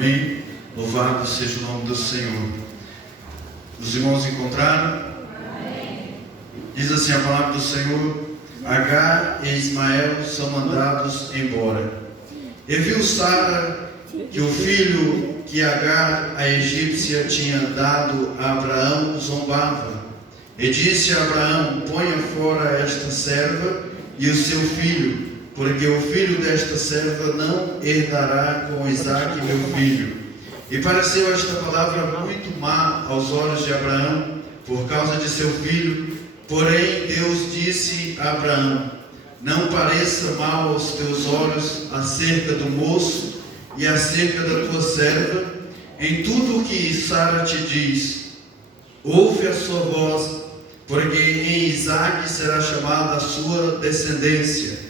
Amém? Louvado seja o nome do Senhor. Os irmãos encontraram? Amém. Diz assim a palavra do Senhor: Agar e Ismael são mandados embora. E viu Sara que o filho que Agar, a egípcia, tinha dado a Abraão zombava. E disse a Abraão: ponha fora esta serva e o seu filho, porque o filho desta serva não herdará com Isaque meu filho. E pareceu esta palavra muito má aos olhos de Abraão, por causa de seu filho. Porém Deus disse a Abraão: não pareça mal aos teus olhos acerca do moço e acerca da tua serva, em tudo o que Sara te diz. Ouve a sua voz, porque em Isaque será chamada a sua descendência.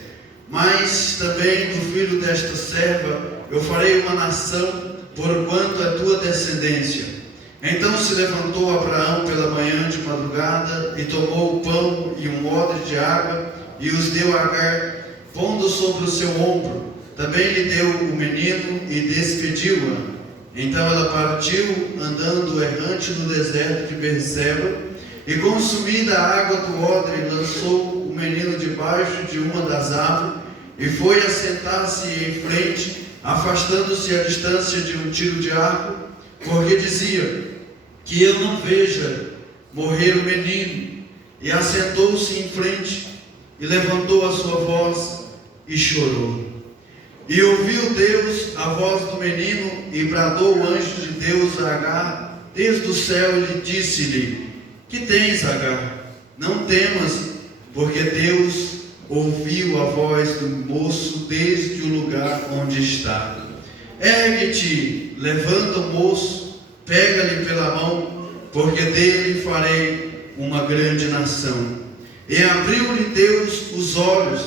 Mas também do filho desta serva eu farei uma nação, porquanto é tua descendência. Então se levantou Abraão pela manhã de madrugada, e tomou o pão e um odre de água, e os deu a Agar, pondo sobre o seu ombro. Também lhe deu o menino, e despediu-a. Então ela partiu, andando errante no deserto de Berseba, e consumida a água do odre, lançou o menino debaixo de uma das árvores, e foi assentar-se em frente, afastando-se a distância de um tiro de arco, porque dizia: que eu não veja morrer o menino. E assentou-se em frente, e levantou a sua voz, e chorou. E ouviu Deus a voz do menino, e bradou o anjo de Deus a Agar desde o céu, e lhe disse-lhe: que tens, Agar? Não temas, porque Deus ouviu a voz do moço desde o lugar onde está. Ergue-te, levanta o moço, pega-lhe pela mão, porque dele farei uma grande nação. E abriu-lhe Deus os olhos,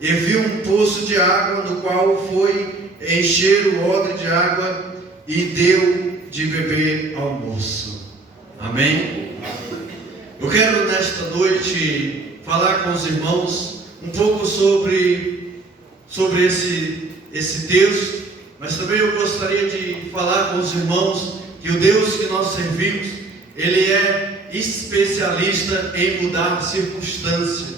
e viu um poço de água, no qual foi encher o odre de água, e deu de beber ao moço. Amém? Eu quero nesta noite falar com os irmãos um pouco sobre esse texto, mas também eu gostaria de falar com os irmãos que o Deus que nós servimos, Ele é especialista em mudar circunstâncias.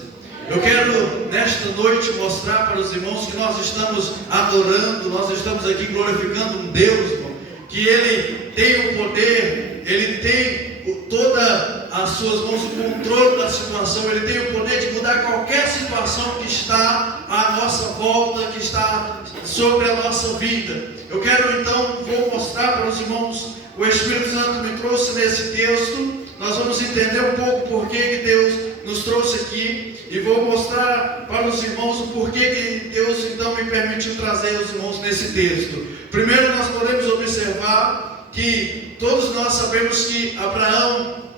Eu quero nesta noite mostrar para os irmãos que nós estamos adorando, nós estamos aqui glorificando um Deus, irmão, que Ele tem o poder, Ele tem todas as suas mãos, o controle da situação. Ele tem o poder de mudar qualquer situação que está à nossa volta, que está sobre a nossa vida. Eu quero então, vou mostrar para os irmãos, o Espírito Santo me trouxe nesse texto. Nós vamos entender um pouco por que Deus nos trouxe aqui, e vou mostrar para os irmãos o porquê que Deus então me permitiu trazer os irmãos nesse texto. Primeiro, nós podemos observar que todos nós sabemos que Abraão,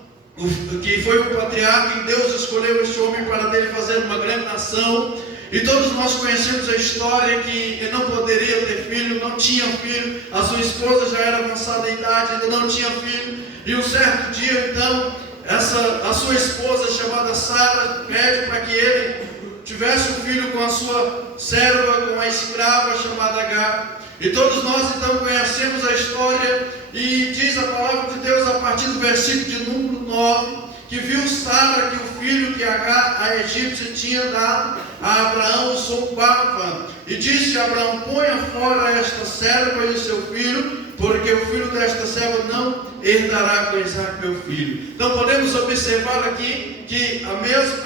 que foi o patriarca, e Deus escolheu este homem para dele fazer uma grande nação. E todos nós conhecemos a história que ele não poderia ter filho, não tinha filho, a sua esposa já era avançada em idade, ainda não tinha filho. E um certo dia então, a sua esposa chamada Sara pede para que ele tivesse um filho com a sua serva, com a escrava chamada Agar. E todos nós então conhecemos a história, e diz a palavra de Deus a partir do versículo de número 9, que viu Sara que o filho que Agar, a egípcia, tinha dado a Abraão zombava. E disse a Abraão: ponha fora esta serva e o seu filho, porque o filho desta serva não herdará com Isaque meu filho. Então podemos observar aqui que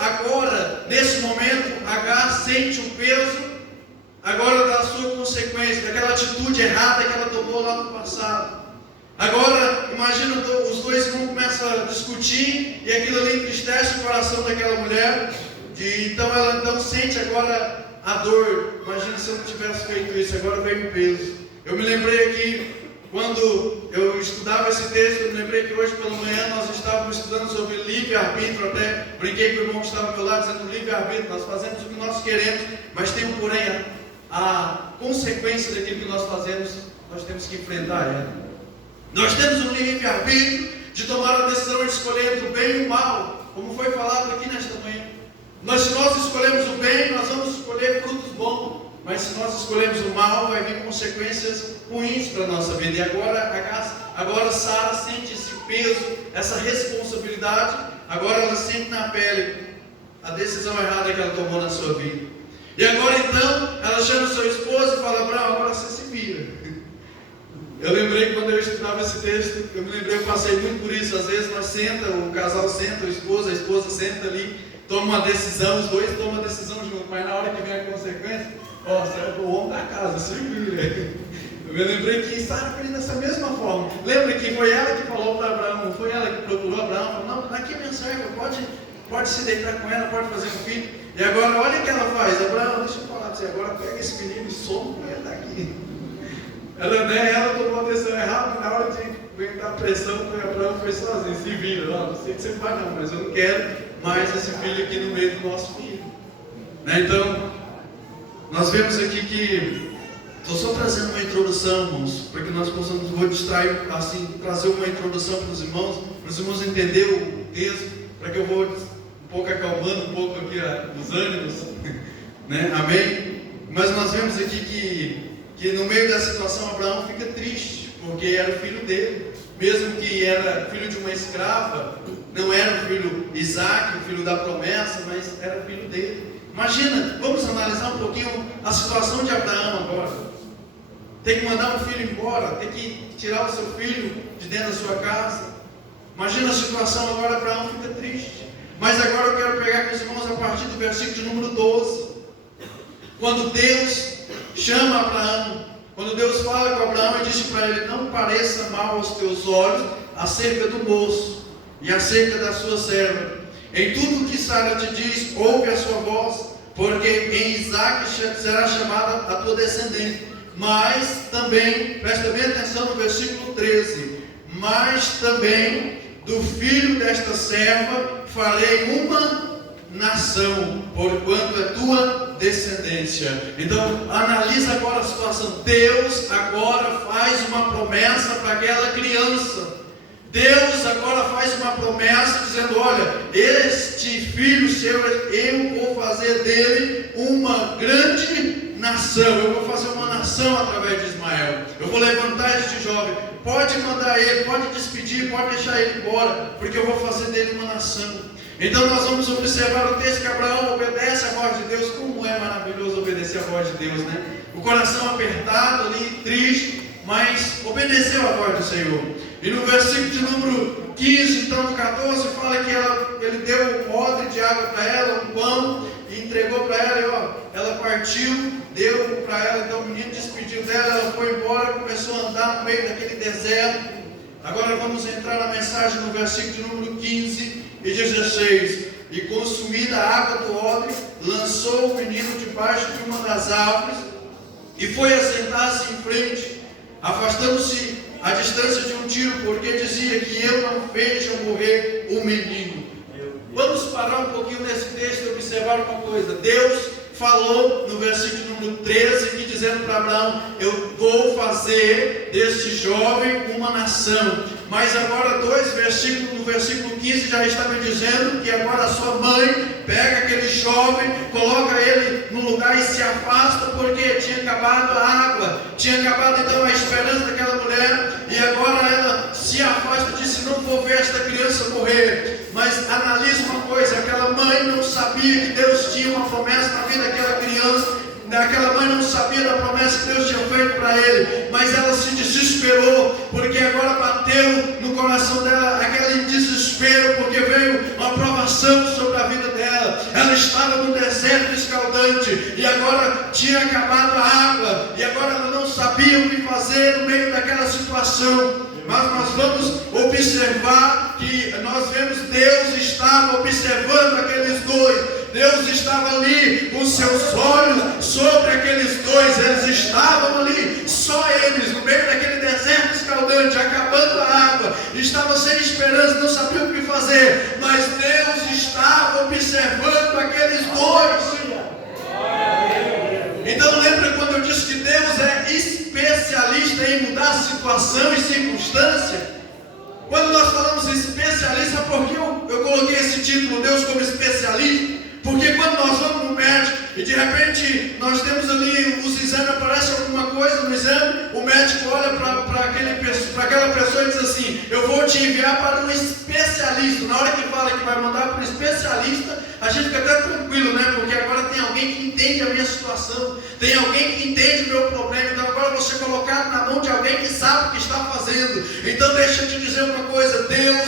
agora, nesse momento, Agar sente o peso agora da sua consequência, daquela atitude errada que ela tomou lá no passado. Agora, imagina, os dois irmãos começam a discutir, e aquilo ali entristece o coração daquela mulher. Então ela sente agora a dor. Imagina se eu não tivesse feito isso, agora veio o peso. Eu me lembrei aqui, quando eu estudava esse texto, eu me lembrei que hoje pela manhã nós estávamos estudando sobre livre-arbítrio. Até brinquei com o irmão que estava ao meu lado, dizendo: livre-arbítrio, nós fazemos o que nós queremos, mas tem um porém, a consequência daquilo que nós fazemos, nós temos que enfrentar ela. Nós temos um livre-arbítrio de tomar a decisão de escolher entre o bem e o mal, como foi falado aqui nesta manhã. Mas se nós escolhemos o bem, nós vamos escolher frutos bons. mas se nós escolhermos o mal, vai vir consequências ruins para a nossa vida. E agora Sara sente esse peso, essa responsabilidade, agora ela sente na pele a decisão errada que ela tomou na sua vida. E agora então, ela chama o seu esposo e fala: Abraão, agora você se vira. Eu lembrei quando eu estudava esse texto, eu passei muito por isso. Às vezes o casal senta, a esposa senta ali, toma uma decisão, os dois tomam a decisão junto, mas na hora que vem a consequência, você é o homem da casa, se vira. Eu lembrei que Sara fez dessa mesma forma. Lembra que foi ela que falou para Abraão, foi ela que procurou Abraão, falou: não, aqui é minha serva, pode se deitar com ela, pode fazer um filho. E agora olha o que ela faz: Abraão, deixa eu falar para você, agora pega esse menino e some com ele daqui. Ela tomou a decisão errada, na hora de aguentar a pressão, Abraão foi sozinho, se vira, não sei que você faz não, mas eu não quero mais esse filho aqui no meio do nosso filho. Então, nós vemos aqui que, estou só trazendo uma introdução, irmãos, para que nós possamos, vou distrair, assim, trazer uma introdução para os irmãos entenderem o texto, para que eu vou um pouco acalmando um pouco aqui os ânimos, né? Amém? Mas nós vemos aqui que no meio da situação Abraão fica triste, porque era o filho dele, mesmo que era filho de uma escrava, não era o filho Isaac, o filho da promessa, mas era o filho dele. Imagina, vamos analisar um pouquinho a situação de Abraão agora. Tem que mandar um filho embora, tem que tirar o seu filho de dentro da sua casa. Imagina a situação agora, Abraão fica triste. Mas agora eu quero pegar com os irmãos a partir do versículo de número 12. Quando Deus chama Abraão, quando Deus fala com Abraão e diz para ele: não pareça mal aos teus olhos acerca do moço e acerca da sua serva. Em tudo o que Sara te diz, ouve a sua voz, porque em Isaac será chamada a tua descendência. Mas também, presta bem atenção no versículo 13, mas também do filho desta serva farei uma nação, porquanto é tua descendência. Então, analisa agora a situação. Deus agora faz uma promessa para aquela criança. Deus agora faz uma promessa dizendo: olha, este filho seu, eu vou fazer dele uma grande nação. Eu vou fazer uma nação através de Ismael. Eu vou levantar este jovem. Pode mandar ele, pode despedir, pode deixar ele embora, porque eu vou fazer dele uma nação. Então nós vamos observar o texto que Abraão obedece à voz de Deus. Como é maravilhoso obedecer à voz de Deus, né? O coração apertado ali, triste, mas obedeceu à voz do Senhor. E no versículo de número 15, então no 14, fala que ele deu um odre de água para ela, um pão, e entregou para ela, e ela partiu, deu para ela, então o menino despediu dela, ela foi embora, começou a andar no meio daquele deserto. Agora vamos entrar na mensagem no versículo de número 15 e 16. E consumida a água do odre, lançou o menino debaixo de uma das árvores, e foi assentar-se em frente, afastando-se a distância de um tiro, porque dizia: que eu não vejo morrer o menino. Vamos parar um pouquinho nesse texto e observar uma coisa. Deus falou no versículo número 13, aqui dizendo para Abraão: eu vou fazer deste jovem uma nação. Mas agora no versículo 15 já está me dizendo que agora a sua mãe pega aquele jovem, coloca ele no lugar e se afasta, porque tinha acabado a água, tinha acabado então a esperança daquela mulher, e agora ela se afasta e disse: não vou ver esta criança morrer. Mas analise uma coisa: aquela mãe não sabia que Deus tinha uma promessa na vida daquela criança. Aquela mãe não sabia da promessa que Deus tinha feito para ele, mas ela se desesperou, porque agora bateu no coração dela aquele desespero, porque veio uma provação sobre a vida dela. Ela estava no deserto escaldante, e agora tinha acabado a água, e agora ela não sabia o que fazer no meio daquela situação. Mas nós vamos observar que nós vemos Deus estava observando aqueles dois. Deus estava ali com seus olhos sobre aqueles dois. Eles estavam ali, só eles, no meio daquele deserto escaldante, acabando a água. Estavam sem esperança, não sabiam o que fazer. Mas Deus estava observando aqueles dois. Então lembra quando eu disse que Deus é especialista em mudar situação e circunstância? Quando nós falamos especialista, por que eu coloquei esse título, Deus como especialista? Porque quando nós vamos no médico e de repente nós temos ali os exames, aparece alguma coisa no exame, o médico olha para aquela pessoa e diz assim: eu vou te enviar para um especialista. Na hora que fala que vai mandar para um especialista, a gente fica até tranquilo, né? Porque agora tem alguém que entende a minha situação, tem alguém que entende o meu problema. Então agora eu vou ser colocado na mão de alguém que sabe o que está fazendo. Então deixa eu te dizer uma coisa: Deus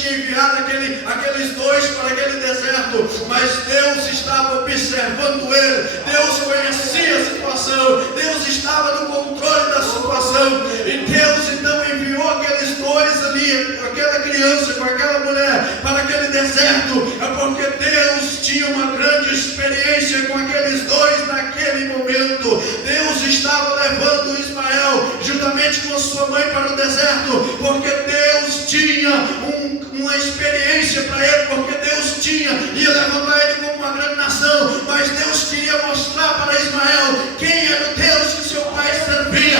tinha enviado aqueles dois para aquele deserto, mas Deus estava observando ele. Deus conhecia a situação, Deus estava no controle da situação, e Deus então enviou aqueles dois ali, aquela criança com aquela mulher, para aquele deserto. É porque Deus tinha uma grande experiência com aqueles dois naquele momento. Deus estava levando Ismael juntamente com sua mãe para o deserto, porque Deus tinha uma experiência para ele, porque Deus ia levantar ele como uma grande nação. Mas Deus queria mostrar para Ismael quem era o Deus que seu pai servia.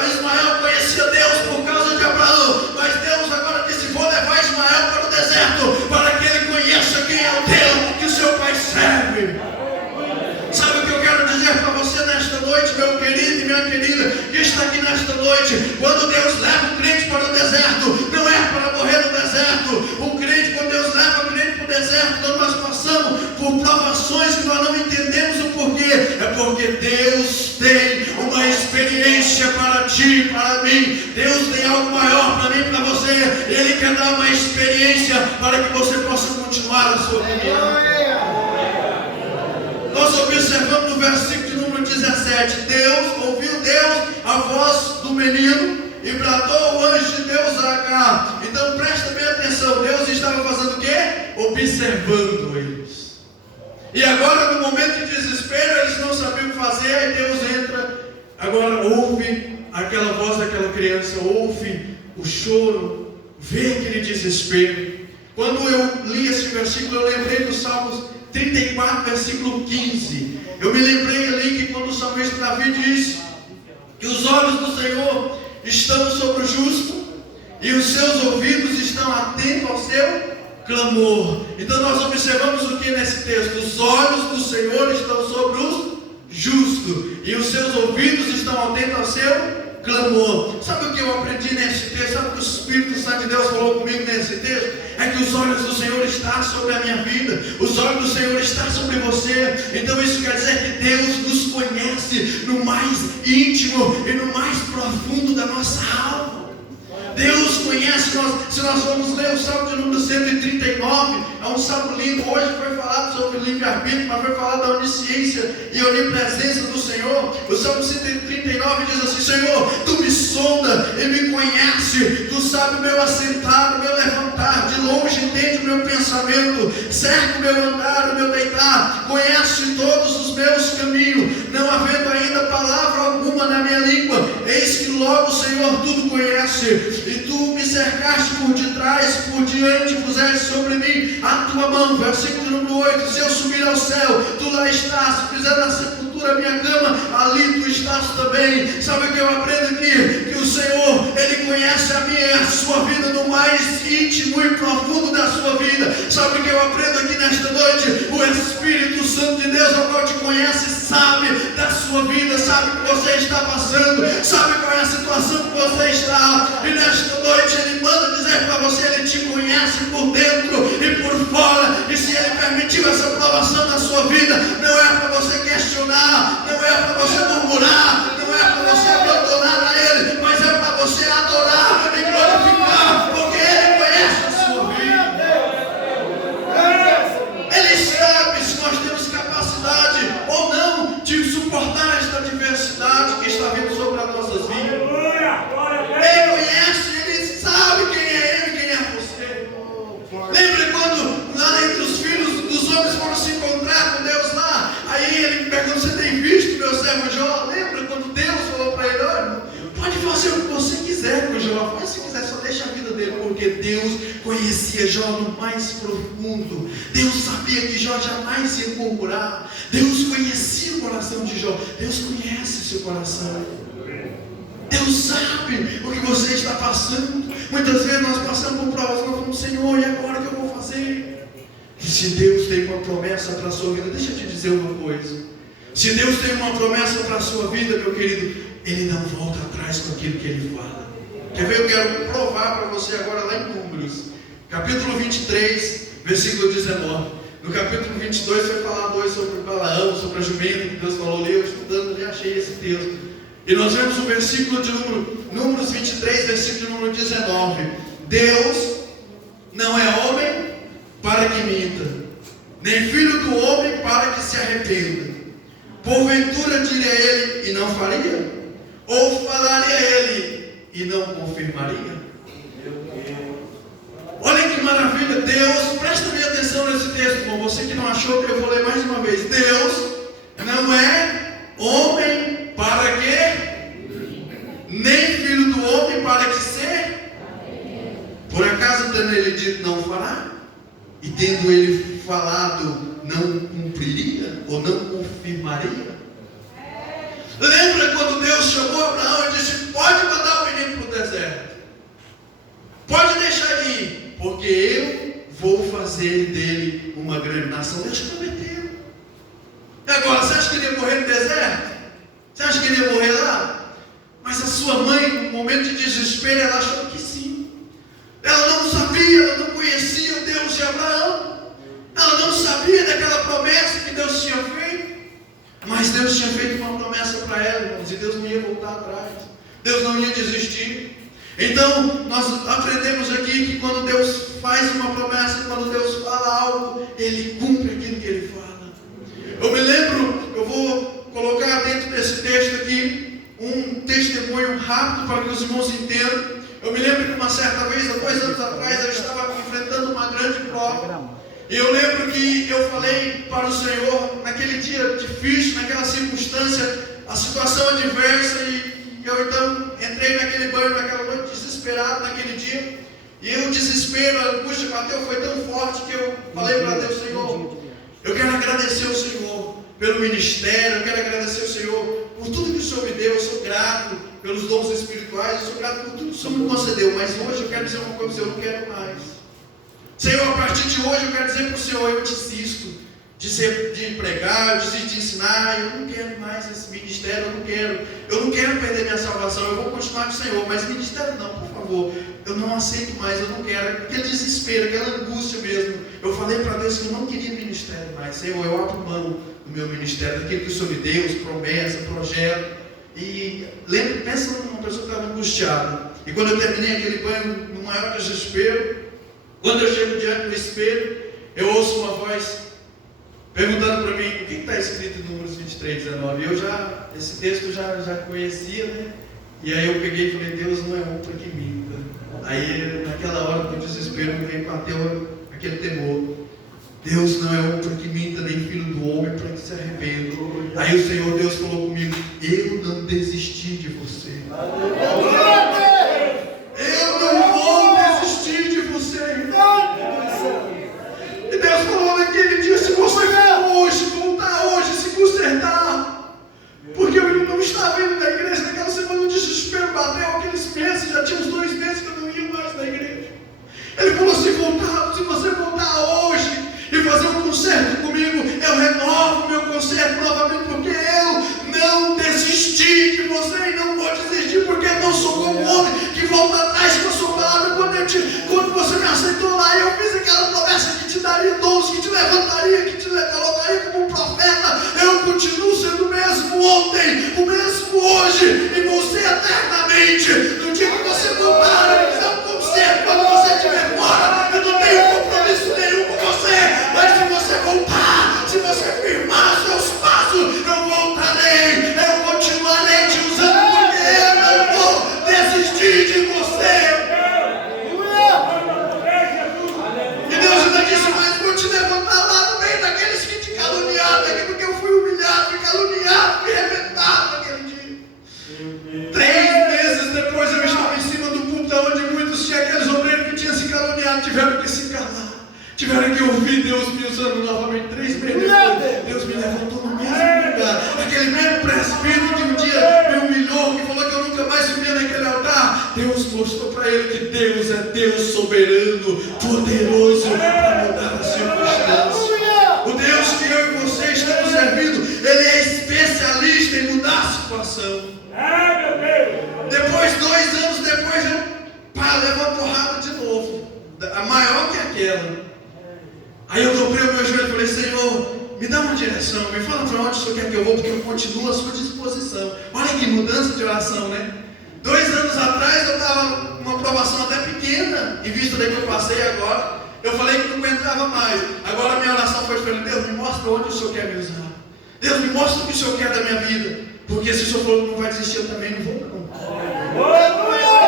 Ismael conhecia Deus por causa de Abraão, mas Deus agora disse: vou levar Ismael para o deserto, para que ele conheça quem é o Deus que o seu pai serve. Sabe o que eu quero dizer para você nesta noite, meu querido e minha querida, que está aqui nesta noite? Quando Deus leva o crente para o deserto, não é para morrer no deserto. O crente, quando Deus leva o crente para o deserto, quando nós passamos por provações que nós não entendemos o porquê, é porque Deus tem uma experiência para ti, para mim. Deus tem algo maior para mim, para você. Ele quer dar uma experiência para que você possa continuar a sua caminhada. Nós observamos no versículo de número 17: ouviu Deus a voz do menino e bradou o anjo de Deus a Agar. Então presta bem atenção, Deus estava fazendo o quê? Observando eles. E agora, no momento de desespero, eles não sabiam o que fazer, aí Deus entra, agora ouve aquela voz daquela criança, ouve o choro, vê aquele desespero. Quando eu li esse versículo, eu lembrei dos Salmos 34, versículo 15. Eu me lembrei ali que quando o salmista Davi diz que os olhos do Senhor estão sobre o justo e os seus ouvidos estão atentos ao seu clamor. Então nós observamos o que nesse texto? Os olhos do Senhor estão sobre os justos e os seus ouvidos estão atentos ao seu clamor. Sabe o que eu aprendi nesse texto? Sabe o que o Espírito Santo de Deus falou comigo nesse texto? É que os olhos do Senhor estão sobre a minha vida, os olhos do Senhor estão sobre você. Então isso quer dizer que Deus nos conhece no mais íntimo e no mais profundo da nossa alma. Deus conhece nós. Se nós vamos ler o Salmo de número 139, é um salmo lindo. Hoje foi falado sobre livre-arbítrio, mas foi falado da onisciência e onipresença do Senhor. O Salmo 139 diz assim: Senhor, tu me sonda e me conhece, tu sabe o meu assentar, o meu levantar, de longe entende o meu pensamento, cerca o meu andar, o meu deitar, conhece todos os meus caminhos, não havendo ainda palavra alguma na minha língua. Eis que logo, Senhor, tudo conhece, e tu me cercaste por detrás, por diante puseste sobre mim a tua mão. Versículo número 8: se eu subir ao céu, tu lá estás. Se fizer na sepultura a minha cama, ali tu estás também. Sabe o que eu aprendo aqui? Que o Senhor, Ele conhece a minha e a sua vida no mais íntimo e profundo da sua vida. Sabe o que eu aprendo aqui nesta noite? O Espírito Santo de Deus, ao qual te conhece, sabe da sua vida, sabe o que você está passando, sabe qual é a situação que você está. E nesta noite Ele manda dizer para você: Ele te conhece por dentro e por fora. E se Ele permitiu essa provação na sua vida, não é para você questionar, não é para você murmurar, não é para você abandonar a Ele, mas é para você adorar e glorificar, porque Ele conhece a sua vida. Ele sabe se nós temos capacidade ou não de suportar esta adversidade que está vindo sobre as nossas vidas. Ele conhece, Ele sabe quem é Ele, quem é você. Lembre quando lá entre os filhos dos homens foram se encontrar com Deus lá, aí Ele perguntou: você tem visto meu servo Jó? Lembra quando Deus falou para ele: olha, pode fazer o que você quiser com Jó, mas se quiser só deixa a vida dele, porque Deus conhecia Jó no mais profundo. Deus sabia que Jó jamais ia murmurar. Deus conhecia o coração de Jó. Deus conhece o seu coração. Deus sabe o que você está passando. Muitas vezes nós passamos por provas, nós falamos: Senhor, e agora o que eu vou fazer? Se Deus tem uma promessa para a sua vida, deixa eu te dizer uma coisa. Se Deus tem uma promessa para a sua vida, meu querido, Ele não volta atrás com aquilo que Ele fala. Quer ver? Eu quero provar para você agora lá em Números, capítulo 23, versículo 19. No capítulo 22 vai falar dois sobre Balaão, sobre a jumenta que Deus falou ali. Eu estudando, já achei esse texto. E nós vemos o versículo de Números 23, versículo número 19. Deus não é homem para que minta, nem filho do homem para que se arrependa. Porventura diria ele e não faria? Ou falaria ele e não confirmaria? Olha que maravilha. Deus, presta bem atenção nesse texto, irmão. Você que não achou, eu vou ler mais uma vez. Deus não é homem para que, nem filho do homem para que se. Por acaso tendo ele dito não fará? E tendo ele falado não cumpriria? Ou não confirmaria? Lembra quando Deus chamou Abraão e disse: pode mandar o menino para o deserto, pode deixar ele ir, porque eu vou fazer dele uma grande nação. Deus prometeu. E agora, você acha que ele ia morrer no deserto? Você acha que ele ia morrer lá? Mas a sua mãe, no momento de desespero, ela achou que sim. Ela não sabia, ela não conhecia o Deus de Abraão. Ela não sabia daquela promessa que Deus tinha feito. Mas Deus tinha feito uma promessa para ela, irmãos, e Deus não ia voltar atrás. Deus não ia desistir. Então, nós aprendemos aqui que quando Deus faz uma promessa, quando Deus fala algo, Ele cumpre aquilo que Ele fala. Eu me lembro, eu vou colocar dentro desse texto aqui, um testemunho rápido para que os irmãos entendam. Eu me lembro que uma certa vez, há 2 anos atrás, eu estava enfrentando uma grande prova. E eu lembro que eu falei para o Senhor, naquele dia difícil, naquela circunstância, a situação adversa, e eu então entrei naquele banho, naquela noite, desesperado naquele dia. E o desespero, a angústia bateu, foi tão forte que eu falei para Deus: Senhor, eu quero agradecer ao Senhor pelo ministério, eu quero agradecer ao Senhor por tudo que o Senhor me deu. Eu sou grato pelos dons espirituais, eu sou grato por tudo que o Senhor me concedeu, mas hoje eu quero dizer uma coisa: eu não quero mais. Senhor, a partir de hoje eu quero dizer para o Senhor: eu desisto de pregar, eu desisto de ensinar, eu não quero mais esse ministério, eu não quero perder minha salvação, eu vou continuar com o Senhor, mas ministério não, por favor, eu não aceito mais, eu não quero. Aquele desespero, aquela angústia mesmo, eu falei para Deus que eu não queria ministério mais. Senhor, eu abro mão do meu ministério, daquilo que o Senhor me deu, promessa, projeto. E lembra, pensa numa pessoa que estava angustiada, e quando eu terminei aquele banho, no maior desespero, quando eu chego diante do espelho, eu ouço uma voz perguntando para mim: o que está escrito em Números 23, 19? E esse texto eu já conhecia, né? E aí eu peguei e falei: Deus não é homem para que minta. Aí naquela hora do desespero me bateu aquele temor: Deus não é homem para que minta, nem filho do homem para que se arrependa. Aí o Senhor Deus falou comigo: eu não desisti de você. Eu não vou desistir de você. E Deus falou naquele dia: se você voltar hoje, se consertar, porque eu não estava indo na igreja. Naquela semana o desespero bateu, aqueles meses, já tinha uns 2 meses que eu não ia mais na igreja. Ele falou: se você voltar hoje e fazer um concerto comigo, eu renovo meu concerto novamente, porque eu não desisti de você e não vou desistir, porque eu não sou como um homem que volta atrás com a sua palavra. Quando você me aceitou lá, eu fiz aquela promessa que te daria dons, que te levantaria, que te colocaria como um profeta. Eu continuo sendo o mesmo ontem, o mesmo hoje, e você eternamente. No dia que você voltar, eu fizer um concerto, quando você estiver fora, eu não tenho compromisso nenhum com você. Mas se você voltar, se você firmar seus passos, eu voltarei, eu continuarei te usando, porque eu não vou desistir de você. E Deus ainda disse: mas vou te levantar lá no meio daqueles que te caluniaram, porque eu fui humilhado, fui caluniado, fui arrebentado naquele dia. 3 meses depois eu estava em cima do púlpito, onde muitos tinham, aqueles obreiros que tinham se caluniado, tiveram que se calar. Tiveram que ouvir Deus me usando novamente. 3 meses depois, Deus me levantou no mesmo lugar. Aquele mesmo presbítero que um dia me humilhou, que falou que eu nunca mais subia naquele altar. Deus mostrou para ele que Deus é Deus soberano, poderoso para mudar a circunstância. mudança. O Deus que eu e você estamos servindo, Ele é especialista em mudar a situação. Depois, 2 anos depois, eu levo uma porrada de novo, a maior que aquela. Aí eu dobrei o meu joelho e falei: Senhor, me dá uma direção, me fala para onde o Senhor quer que eu vou, porque eu continuo à sua disposição. Olha que mudança de oração, né? 2 anos atrás eu estava com uma aprovação até pequena, em vista daí que eu passei agora. Eu falei que não aguentava mais. Agora a minha oração foi diferente: Deus, me mostra onde o Senhor quer me usar. Deus, me mostra o que o Senhor quer da minha vida. Porque se o Senhor falou que não vai desistir, eu também não vou, não.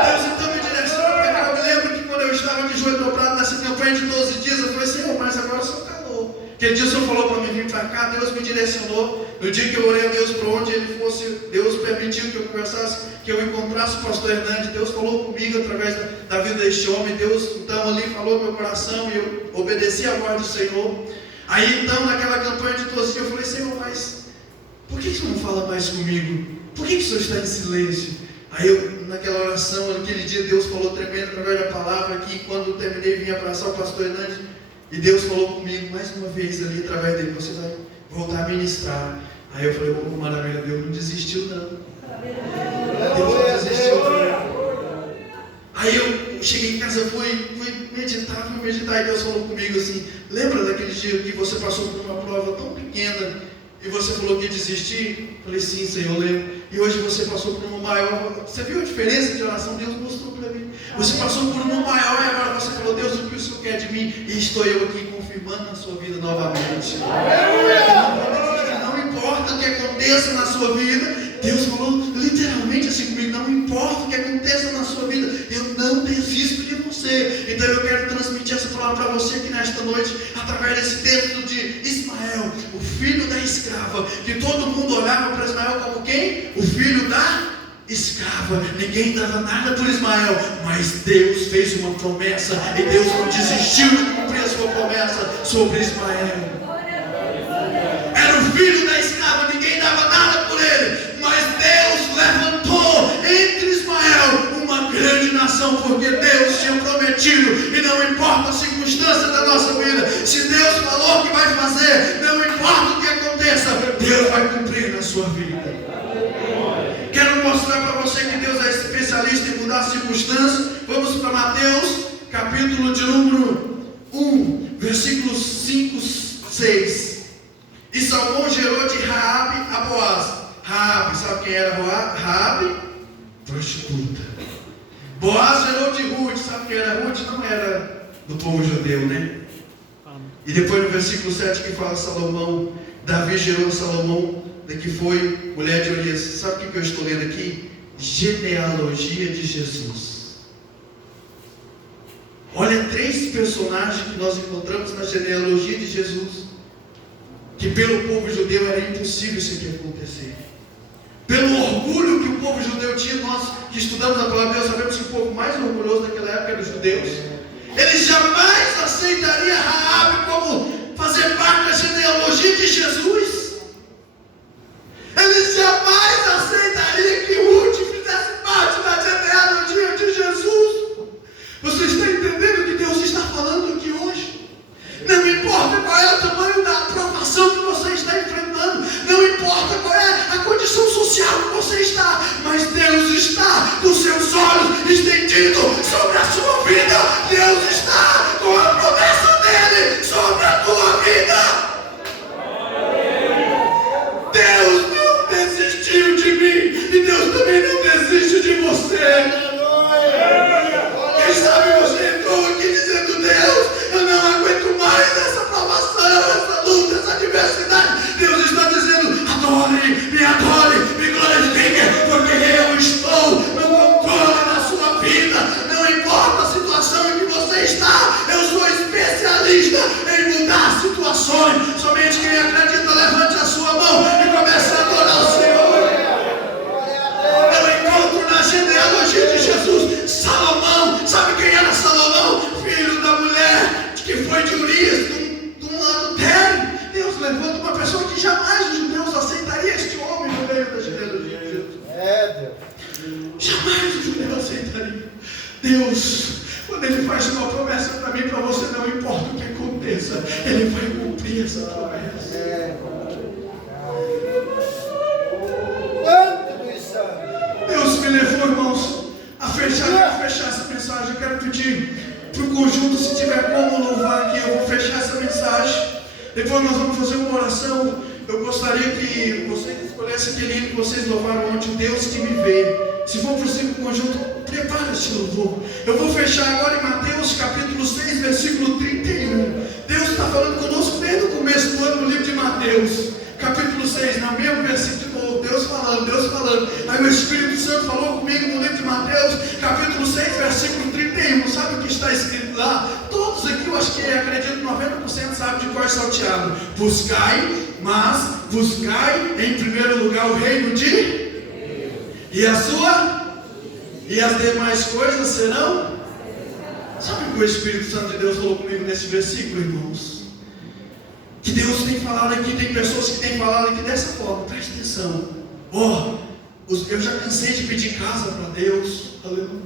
Deus, então me direciona. Eu me lembro que quando eu estava de joelho dobrado nessa campanha de 12 dias, eu falei: Senhor, mas agora o Senhor calou. Aquele dia o Senhor falou para mim vir para cá, Deus me direcionou. No dia que eu orei a Deus para onde Ele fosse, Deus permitiu que eu conversasse, que eu encontrasse o pastor Hernandes. Deus falou comigo através da vida deste homem. Deus então ali falou no meu coração e eu obedeci a voz do Senhor. Aí então naquela campanha de 12 dias eu falei: Senhor, mas por que o Senhor não fala mais comigo? Por que o Senhor está em silêncio? Aí eu, naquela oração, naquele dia, Deus falou tremendo através da palavra, que quando eu terminei, vim abraçar o pastor Hernandes, e Deus falou comigo mais uma vez ali, através dele: você vai voltar a ministrar. Aí eu falei: oh, maravilha, Deus não desistiu não. Deus não desistiu não. Aí eu cheguei em casa, fui meditar, e Deus falou comigo assim: lembra daquele dia que você passou por uma prova tão pequena, e você falou que ia desistir? Falei: sim, Senhor, eu lembro. E hoje você passou por uma maior. Você viu a diferença de oração? Deus mostrou para mim. Você passou por uma maior e agora você falou: Deus, o que o Senhor quer de mim? E estou eu aqui confirmando na sua vida novamente. Não importa o que aconteça na sua vida. Deus falou literalmente assim comigo: não importa o que aconteça na sua vida, eu não desisto de você. Então eu quero transmitir essa palavra para você aqui nesta noite, através desse texto de Ismael, o filho da escrava, que todo mundo olhava para Ismael como quem? O filho da escrava. Ninguém dava nada por Ismael, mas Deus fez uma promessa, e Deus não desistiu de cumprir a sua promessa sobre Ismael. Era o filho da escrava, ninguém dava nada por ele, mas Deus levantou entre Ismael uma grande nação, porque Deus tinha prometido. E não importa a circunstância da nossa vida, se Deus falou que vai fazer, não importa o que aconteça, Deus vai cumprir na sua vida. Quero mostrar para você que Deus é especialista em mudar as circunstâncias. Vamos para Mateus, capítulo de número 1, versículos 5, 6. E Salomão gerou de Raabe a Boaz. Raabe, sabe quem era Raabe? Prostituta. Boaz gerou de Ruth. Sabe quem era Ruth? Não era do povo judeu, né? E depois no versículo 7 que fala Salomão, Davi gerou Salomão, que foi mulher de Urias. Sabe o que eu estou lendo aqui? Genealogia de Jesus. Olha, 3 personagens que nós encontramos na genealogia de Jesus, que pelo povo judeu era impossível isso aqui acontecer. Pelo orgulho que o povo judeu tinha, nós que estudamos a palavra de Deus sabemos que o povo mais orgulhoso daquela época era os judeus. Eles jamais aceitariam Raabe como fazer parte da genealogia de Jesus. Eles jamais aceitariam que Ruth fizesse parte da genealogia de Jesus. Você está entendendo o que Deus está falando aqui hoje? Não importa qual é o tamanho da aprovação que você está enfrentando, não importa qual é a condição social que você está, mas Deus está com seus olhos estendidos sobre a sua vida. Deus está com a promessa dele sobre a tua vida. Deus não desistiu de mim, e Deus também não desiste de você. Quem sabe você entrou aqui dizendo: Deus, eu não aguento mais essa provação, essa luta, essa adversidade. Deus está dizendo: adore, me glorifique, porque eu estou no controle da sua vida. Não importa a situação em que você está, eu sou especialista em mudar situações. Somente quem acredita, levante a sua mão e comece a adorar o Senhor. Eu encontro na genealogia de Jesus Salomão. Sabe quem era Salomão? Filho da mulher que foi de Urias, de um adultério. Deus levanta uma pessoa que jamais os judeus aceitariam este homem no meio da genealogia de Jesus. Jamais os judeus aceitariam. Deus, quando Ele faz uma promessa para mim, para você, não importa o que aconteça, aconteça, Ele vai cumprir essa promessa. Deus me levou, irmãos, a fechar essa mensagem. Eu quero pedir para o conjunto, se tiver como louvar aqui, eu vou fechar essa mensagem. Depois nós vamos fazer uma oração. Eu gostaria que vocês escolhessem aquele hino que vocês louvaram ontem, Deus que me vê. Se for possível, o conjunto, prepara esse louvor. Eu vou fechar agora em Mateus capítulo 6, versículo 31. Deus está falando conosco desde o começo do ano no livro de Mateus, capítulo 6, no mesmo versículo. Deus falando. Aí o Espírito Santo falou comigo no livro de Mateus, capítulo 6, versículo 31. Sabe o que está escrito lá? Todos aqui, eu acho que acredito 90% sabe de qual é salteado. Buscai em primeiro lugar o reino de e as demais coisas serão. Sabe o que o Espírito Santo de Deus falou comigo nesse versículo, irmãos? Que Deus tem falado aqui, tem pessoas que têm falado aqui dessa forma, preste atenção. Eu já cansei de pedir casa para Deus, aleluia.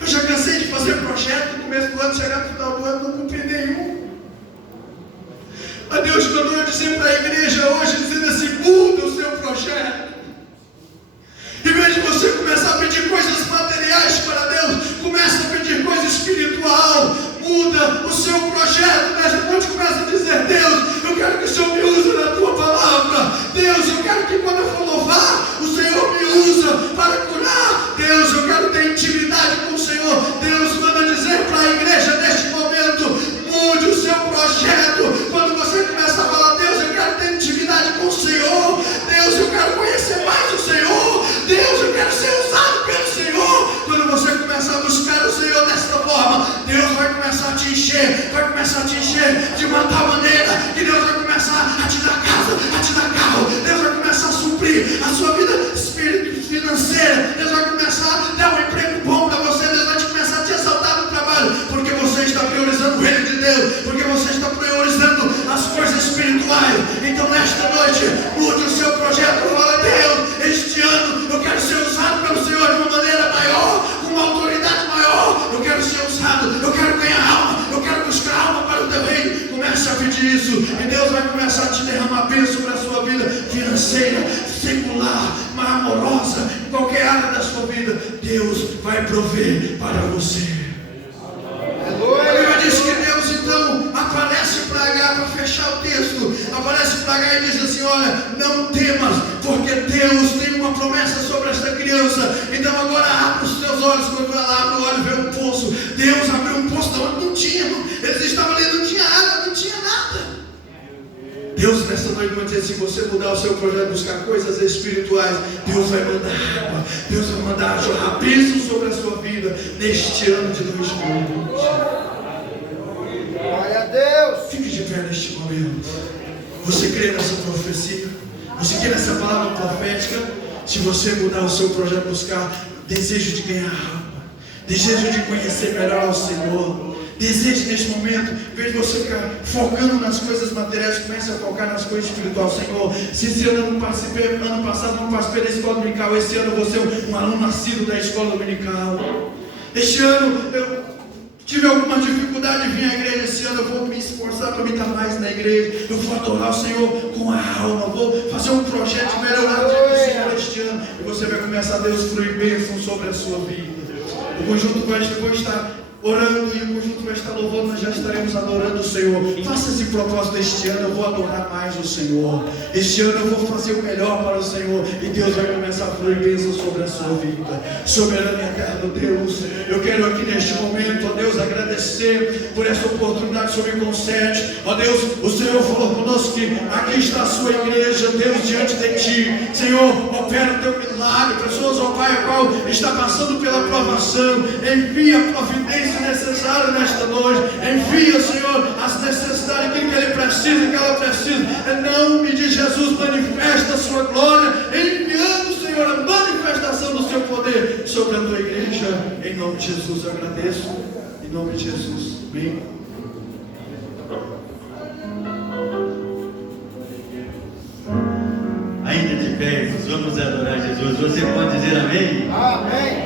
Eu já cansei de fazer projeto no começo do ano, chegar no final do ano, não cumpri nenhum. Mas Deus mandou eu dizer para a igreja hoje, dizendo assim: muda o seu projeto. Em vez de você começar a pedir coisas materiais para Deus, começa a pedir coisa espiritual. Muda o seu projeto. Nessa noite começa a dizer: Deus, eu quero que o Senhor me use na tua palavra. Deus, eu quero que quando eu for louvar, o Senhor me usa para curar. Deus, eu quero ter intimidade com o Senhor. Deus manda dizer para a igreja neste momento: mude o seu projeto. Quando você começa a falar: Deus, eu quero ter intimidade com o Senhor. Deus, eu quero conhecer mais o Senhor. Deus, eu quero ser usado pelo Senhor. Quando você começar a buscar o Senhor desta forma, Deus vai começar a te encher, de uma tal maneira que Deus vai começar a te dar casa, a te dar carro. Deus vai começar a suprir a sua vida financeira. Deus vai começar a dar um emprego bom para você. Deus vai começar a te exaltar no trabalho, porque você está priorizando o reino de Deus, porque você está priorizando as coisas espirituais. Então nesta noite, mude o seu projeto. Fala: Deus, este ano eu quero ser usado pelo Senhor de uma maneira maior, com uma autoridade maior. Eu quero ser usado, eu quero ganhar alma, eu quero buscar alma para o teu reino. Comece a pedir isso, e Deus vai começar a te derramar bênção sobre a sua vida financeira, secular, amorosa, em qualquer área da sua vida. Deus vai prover para você. A Bíblia diz que Deus então aparece para Agar, para fechar o texto, aparece para Agar e diz assim: olha, não temas, porque Deus tem uma promessa sobre esta criança. Então agora abre os teus olhos. Quando ela abre o olho, vê um poço. Deus abriu um poço de onde não tinha, irmão. Eles estavam ali, não tinha água, não tinha nada. Deus nesta noite vai dizer: se você mudar o seu projeto, buscar coisas espirituais, Deus vai mandar água, Deus vai mandar jorrar bênção sobre a sua vida neste ano de 2020. Glória a Deus. Fique de pé neste momento. Você crê nessa profecia? Você crê nessa palavra profética? Se você mudar o seu projeto, buscar desejo de ganhar alma, desejo de conhecer melhor ao Senhor, desejo neste momento, em vez de você ficar focando nas coisas materiais, comece a focar nas coisas espirituais. Senhor, se esse ano eu não participei, ano passado não participei da escola dominical, esse ano eu vou ser um aluno nascido da escola dominical. Este ano eu tive alguma dificuldade de vir à igreja. Esse ano eu vou me esforçar para me estar mais na igreja. Eu vou adorar o Senhor com a alma. Vou fazer um projeto de melhorar o Senhor este ano. E você vai começar a Deus fluir bênção sobre a sua vida. O conjunto vai estar orando e o conjunto vai estar louvando. Nós já estaremos adorando o Senhor. Faça esse propósito: este ano eu vou adorar mais o Senhor. Este ano eu vou fazer o melhor para o Senhor. E Deus vai começar a fluir bênção sobre a sua vida. Soberano e eterno Deus, eu quero aqui neste momento, ó Deus, agradecer por essa oportunidade que o Senhor me concede. Ó Deus, o Senhor falou conosco que aqui está a sua igreja, Deus, diante de Ti. Senhor, opera o Teu milagre. Pessoas, ó Pai, a qual está passando pela provação, envia a providência necessária nesta noite. Envia, Senhor, as necessidades, aquilo que ele precisa, que ela precisa. Em nome de Jesus, manifesta a sua glória, enviando, Senhor, a manifestação do seu poder sobre a tua igreja. Em nome de Jesus eu agradeço. Em nome de Jesus. Amém. Ainda de pé, vamos adorar Jesus. Você pode dizer amém? Amém.